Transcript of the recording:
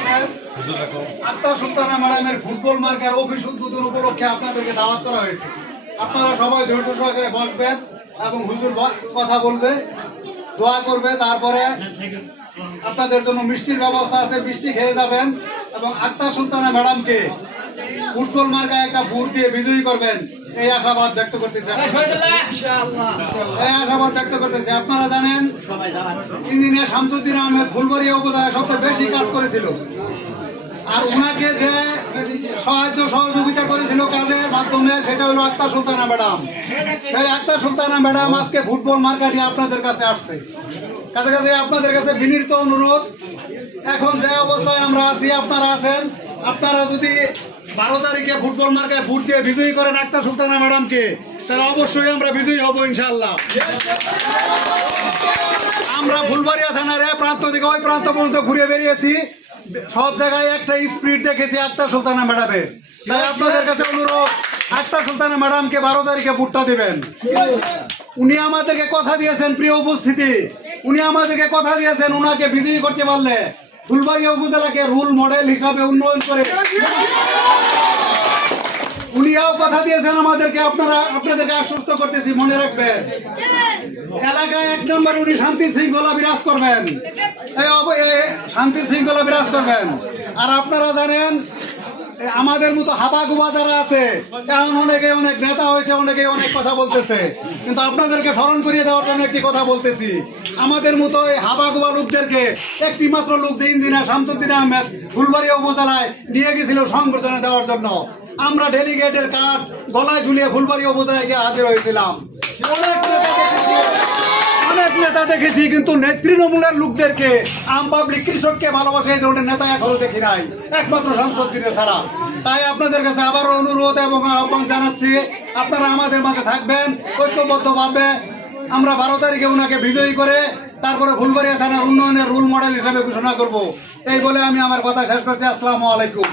আছেন, আক্তার সুলতানা ম্যাডামের football marker office উদ্বোধন উপলক্ষে আপনাদেরকে দাওয়াত করা হয়েছে। আপনারা সবাই ধৈর্য সহকারে বসবেন এবং হুজুর কথা বলবে, দোয়া করবে। তারপরে আপনাদের জন্য মিষ্টির ব্যবস্থা আছে, মিষ্টি খেয়ে যাবেন এবং আক্তার সুলতানা ম্যাডামকে ফুটবল মার্কায় একটা ভোট দিয়ে বিজয়ী করবেন, এই আশাবাদ ব্যক্ত করতেছে। আপনারা জানেন ইঞ্জিনিয়ার শামসুদ্দিন আহমেদ ফুলবাড়িয়া উপজেলায় সবচেয়ে বেশি কাজ করেছিল, আর ওনাকে যে সাহায্য সহযোগিতা করেছিল কাজের মাধ্যমে সেটা হলো আক্তার সুলতানা ম্যাডাম। সেই আক্তার সুলতানা ম্যাডাম আজকে ফুটবল মার্কা নিয়ে আপনাদের কাছে আসছে। কাছাকাছি আপনাদের কাছে বিনীত অনুরোধ, এখন যে অবস্থায় আমরা আছি আপনারা আছেন, আপনারা যদি 12 তারিখে ফুটবল মার্কায় ভোট দিয়ে বিজয়ী করেন আক্তার সুলতানা ম্যাডামকে, তাহলে অবশ্যই আমরা বিজয়ী হব ইনশাআল্লাহ। আমরা ফুলবাড়িয়া থানার এ প্রান্ত থেকে ওই প্রান্ত পর্যন্ত ঘুরে বেরিয়েছি, সব জায়গায় একটা স্পিড দেখেছি আক্তার সুলতানা ম্যাডামের। তাই আপনাদের কাছে অনুরোধ, আক্তার সুলতানা ম্যাডামকে 12 তারিখে ভোটটা দিবেন। উনি আমাদেরকে কথা দিয়েছেন, প্রিয় উপস্থিতি, উনি আমাদেরকে কথা দিয়েছেন উনাকে বিজয়ী করতে পারলে ফুলবাড়িয়া উপজেলাকে রোল মডেল হিসাবে উন্নয়ন করে উনিও কথা দিয়েছেন আমাদেরকে। আপনাদেরকে আশ্বস্ত করতেছি, মনে রাখবেন এলাকায় 1 নম্বর উনি শান্তি শৃঙ্খলা বিরাজ করবেন, শান্তি শৃঙ্খলা বিরাজ করবেন। আর আপনারা জানেন আমাদের মতো হাবাগুবা যারা আছে, এখন অনেকে অনেক নেতা হয়েছে, অনেকে অনেক কথা বলতেছে, কিন্তু আপনাদেরকে স্মরণ করিয়ে দেওয়ার জন্য একটি কথা বলতেছি। আমাদের মতো এই হাবাগুবা লোকদেরকে একটি মাত্র লোক যে ইঞ্জিনিয়ার শামসুদ্দিন আহমেদ ফুলবাড়িয়া উপজেলায় নিয়ে গেছিল সংবর্ধনা দেওয়ার জন্য, আমরা ডেলিগেটের কার্ড গলায় ঝুলিয়ে ফুলবাড়িয়া উপজেলায় গিয়ে হাজির হয়েছিলাম। অনেক নেতা দেখেছি, কিন্তু তৃণমূলের লোকদেরকে, আম পাবলিক কৃষককে ভালোবাসে এই ধরনের নেতা এখনো দেখি নাই, একমাত্র শামসুদ্দিনের ছাড়া। তাই আপনাদের কাছে আবারও অনুরোধ এবং আহ্বান জানাচ্ছি, আপনারা আমাদের মাঝে থাকবেন ঐক্যবদ্ধভাবে। আমরা 12 তারিখে ওনাকে বিজয়ী করে তারপরে ফুলবাড়িয়া থানার উন্নয়নের রোল মডেল হিসেবে ঘোষণা করব। এই বলে আমি আমার কথা শেষ করছি। আসসালামু আলাইকুম।